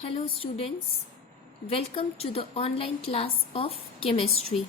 Hello students, welcome to the online class of chemistry.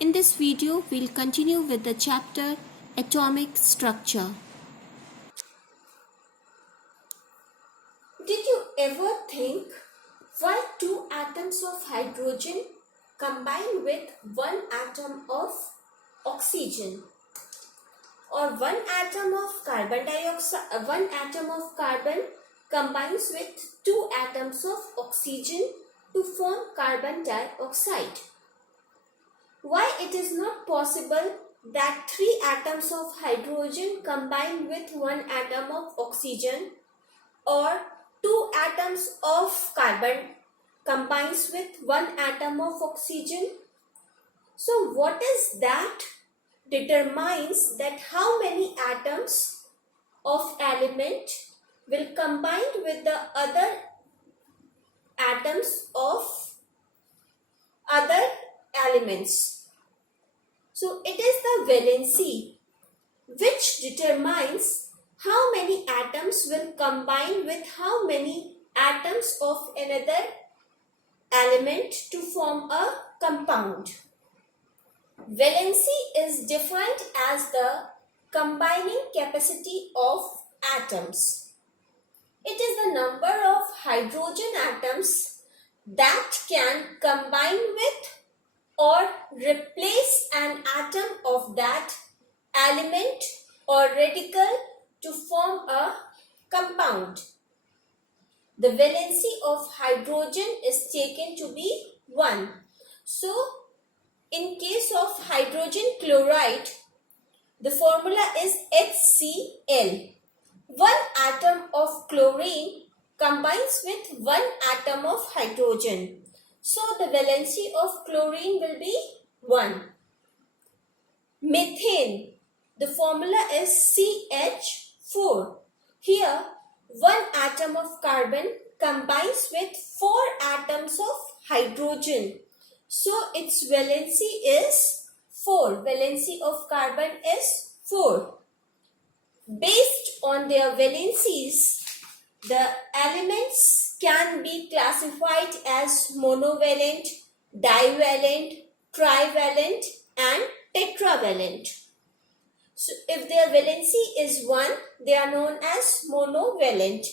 In this video, we'll continue with the chapter Atomic Structure. Did you ever think why two atoms of hydrogen combine with one atom of oxygen? Or one atom of carbon combines with two atoms of oxygen to form carbon dioxide. Why it is not possible that three atoms of hydrogen combine with one atom of oxygen, or two atoms of carbon combines with one atom of oxygen? So what is that determines that how many atoms of element will combine with the other atoms of other elements? So it is the valency which determines how many atoms will combine with how many atoms of another element to form a compound. Valency is defined as the combining capacity of atoms. It is the number of hydrogen atoms that can combine with or replace an atom of that element or radical to form a compound. The valency of hydrogen is taken to be 1. So, in case of hydrogen chloride, the formula is HCl. One atom of chlorine combines with one atom of hydrogen. So the valency of chlorine will be 1. Methane, the formula is CH4. Here, one atom of carbon combines with 4 atoms of hydrogen. So its valency is 4. Valency of carbon is 4. Based on their valencies, the elements can be classified as monovalent, divalent, trivalent and tetravalent. So if their valency is 1, they are known as monovalent.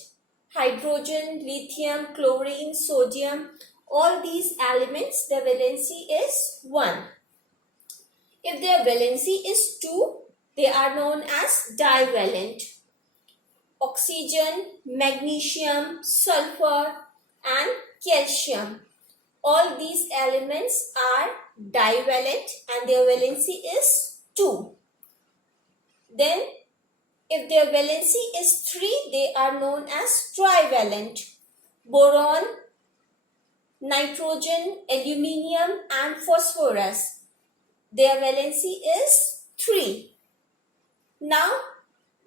Hydrogen, lithium, chlorine, sodium, all these elements, their valency is 1. If their valency is 2, they are known as divalent. Oxygen, magnesium, sulfur and calcium. All these elements are divalent and their valency is 2. Then if their valency is 3, they are known as trivalent. Boron, nitrogen, aluminium and phosphorus. Their valency is 3. Now,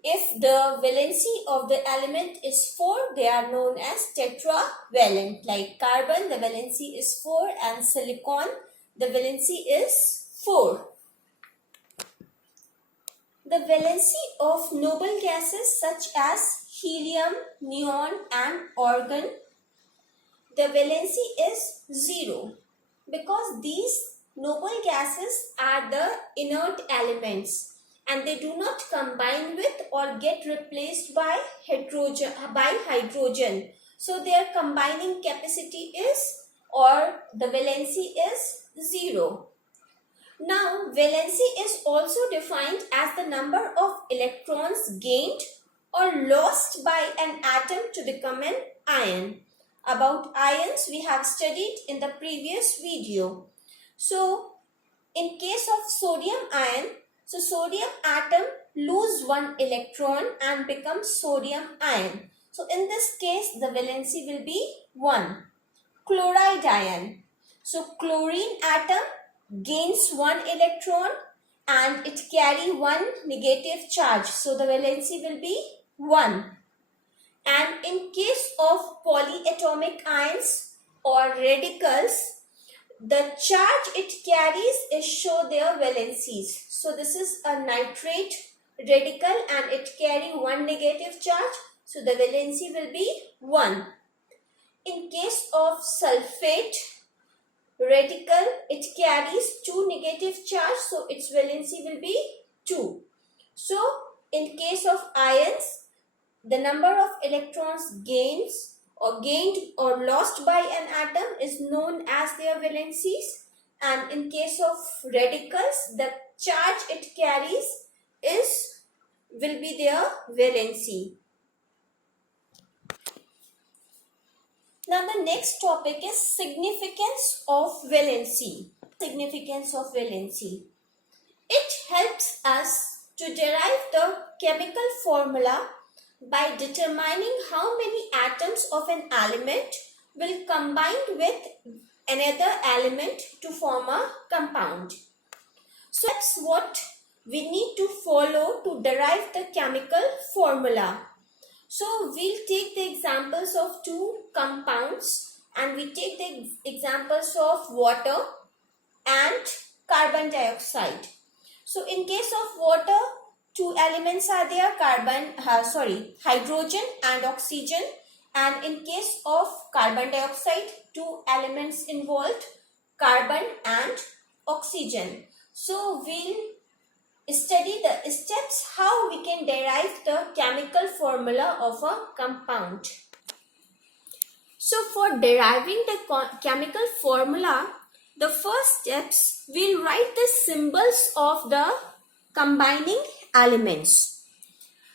if the valency of the element is 4, they are known as tetravalent. Like carbon, the valency is 4 and silicon, the valency is 4. The valency of noble gases such as helium, neon and argon, the valency is 0 because these noble gases are the inert elements and they do not combine with or get replaced by hydrogen. So their combining capacity is, or the valency is 0. Now valency is also defined as the number of electrons gained or lost by an atom to become an ion. About ions we have studied in the previous video. So in case of sodium ion, so sodium atom lose one electron and becomes sodium ion. So in this case the valency will be 1. Chloride ion. So chlorine atom gains one electron and it carry one negative charge. So the valency will be 1. And in case of polyatomic ions or radicals, the charge it carries is show their valencies. So this is a nitrate radical and it carry one negative charge. So the valency will be 1. In case of sulfate radical, it carries 2 negative charge, so its valency will be 2. So in case of ions, the number of electrons gained or lost by an atom is known as their valencies, and in case of radicals, the charge it carries will be their valency. Now the next topic is significance of valency. Significance of valency. It helps us to derive the chemical formula by determining how many atoms of an element will combine with another element to form a compound. So that's what we need to follow to derive the chemical formula. So we'll take the examples of two compounds, and we take the examples of water and carbon dioxide. So in case of water, two elements are there, hydrogen and oxygen, and in case of carbon dioxide, two elements involved, carbon and oxygen. So we'll study the steps how we can derive the chemical formula of a compound. So for deriving the chemical formula, the first steps, we'll write the symbols of the combining elements.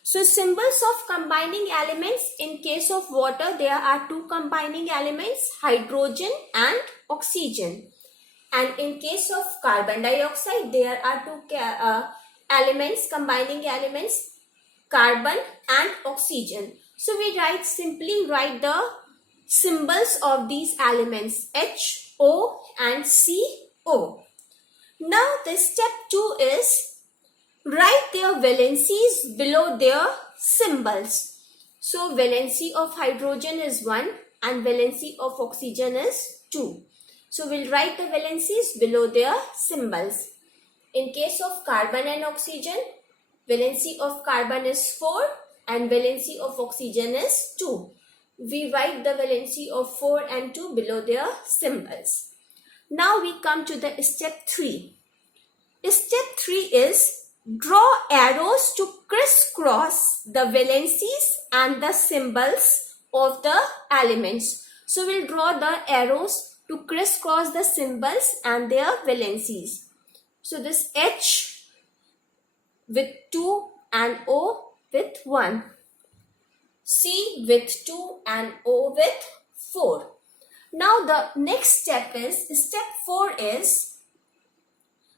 So symbols of combining elements, in case of water, there are two combining elements, hydrogen and oxygen. And in case of carbon dioxide, there are two combining elements, carbon and oxygen. So we simply write the symbols of these elements, H, O and CO. Now the step 2 is write their valencies below their symbols. So valency of hydrogen is 1 and valency of oxygen is 2. So we'll write the valencies below their symbols. In case of carbon and oxygen, valency of carbon is 4 and valency of oxygen is 2. We write the valency of 4 and 2 below their symbols. Now we come to the step 3. Step 3 is draw arrows to crisscross the valencies and the symbols of the elements. So we'll draw the arrows to crisscross the symbols and their valencies. So this H with 2 and O with 1. C with 2 and O with 4. Now the next step is, step 4 is,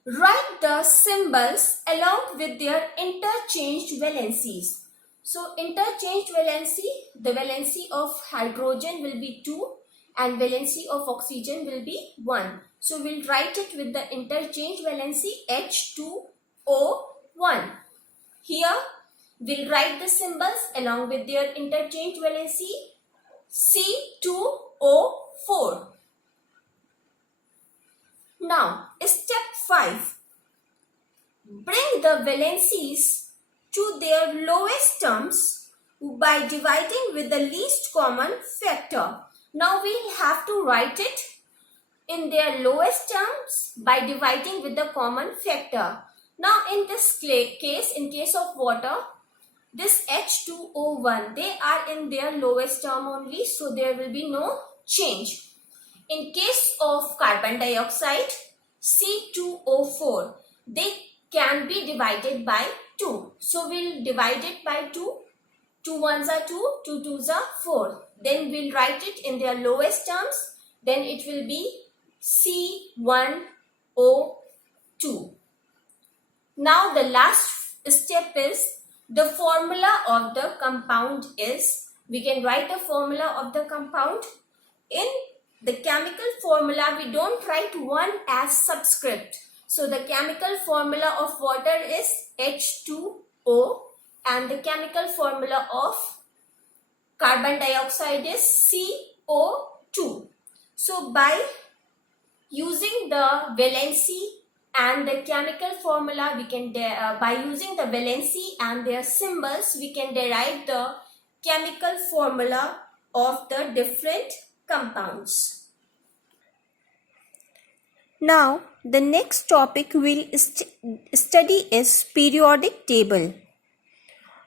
write the symbols along with their interchanged valencies. So interchanged valency, the valency of hydrogen will be 2 and valency of oxygen will be 1. So we'll write it with the interchanged valency H2O1. Here we'll write the symbols along with their interchanged valency C2O4. Now step 5. Bring the valencies to their lowest terms by dividing with the least common factor. Now we have to write it in their lowest terms by dividing with the common factor. Now in this case, in case of water, this H2O1, they are in their lowest term only, so there will be no change. In case of carbon dioxide, C2O4, they can be divided by 2. So we'll divide it by 2. 2 ones are 2, 2 twos are 4. Then we'll write it in their lowest terms. Then it will be C1O2. Now the last step is, the formula of the compound is, we can write the formula of the compound. In the chemical formula, we don't write 1 as subscript. So the chemical formula of water is H2O and the chemical formula of carbon dioxide is CO2. So by using the valency and the chemical formula, we can by using the valency and their symbols, we can derive the chemical formula of the different compounds. Now, the next topic we'll study is periodic table.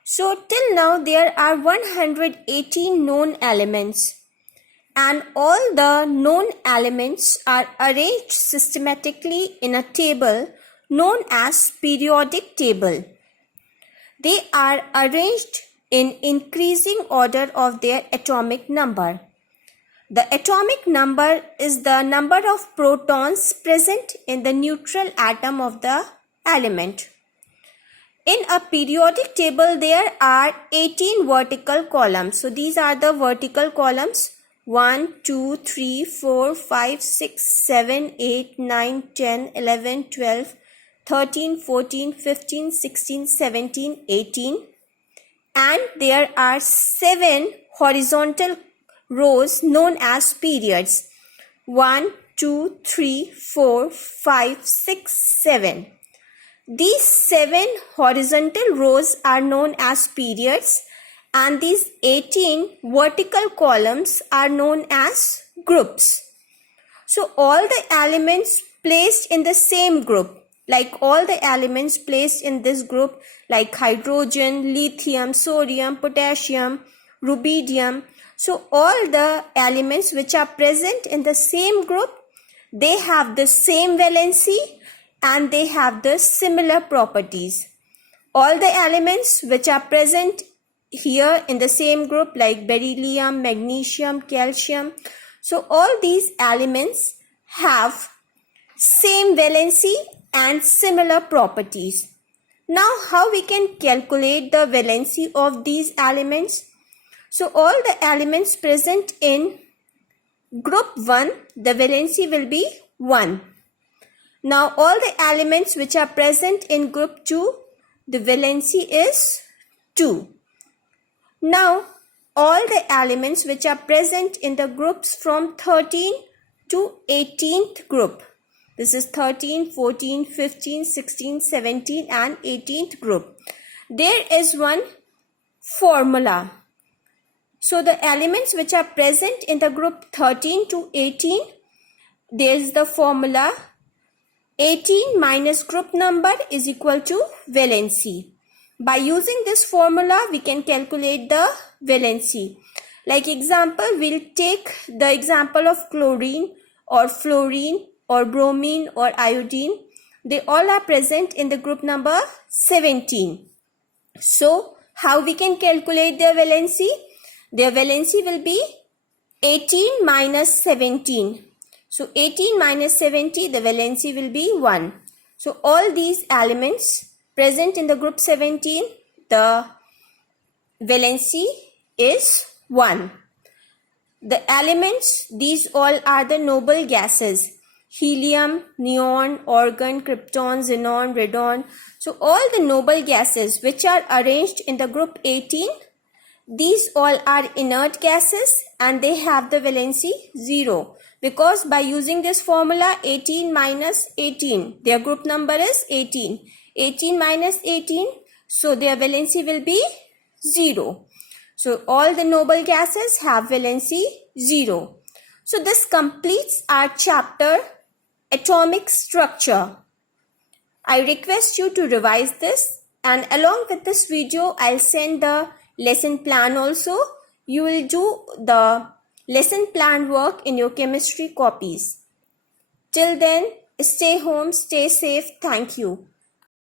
So, till now there are 118 known elements, and all the known elements are arranged systematically in a table known as periodic table. They are arranged in increasing order of their atomic number. The atomic number is the number of protons present in the neutral atom of the element. In a periodic table, there are 18 vertical columns. So these are the vertical columns: 1, 2, 3, 4, 5, 6, 7, 8, 9, 10, 11, 12, 13, 14, 15, 16, 17, 18. And there are 7 horizontal rows known as periods: 1, 2, 3, 4, 5, 6, 7. These 7 horizontal rows are known as periods, and these 18 vertical columns are known as groups. So all the elements placed in the same group, like all the elements placed in this group, like hydrogen, lithium, sodium, potassium, rubidium. So all the elements which are present in the same group, they have the same valency and they have the similar properties. All the elements which are present here in the same group, like beryllium, magnesium, calcium, so all these elements have same valency and similar properties. Now, how we can calculate the valency of these elements? So all the elements present in group 1, the valency will be 1. Now all the elements which are present in group 2, the valency is 2. Now all the elements which are present in the groups from 13 to 18th group, this is 13, 14, 15, 16, 17 and 18th group, there is one formula. So the elements which are present in the group 13 to 18, there is the formula 18 minus group number is equal to valency. By using this formula, we can calculate the valency. Like example, we'll take the example of chlorine or fluorine or bromine or iodine. They all are present in the group number 17. So, how we can calculate their valency? Their valency will be 18 minus 17. So 18 minus 70, the valency will be 1. So all these elements present in the group 17, the valency is 1. The elements, these all are the noble gases: helium, neon, argon, krypton, xenon, radon. So all the noble gases which are arranged in the group 18, these all are inert gases and they have the valency 0. Because by using this formula 18 minus 18, their group number is 18. 18 minus 18, so their valency will be 0. So all the noble gases have valency 0. So this completes our chapter Atomic Structure. I request you to revise this, and along with this video I'll send the lesson plan also. You will do the lesson plan work in your chemistry copies. Till then, stay home, stay safe. Thank you.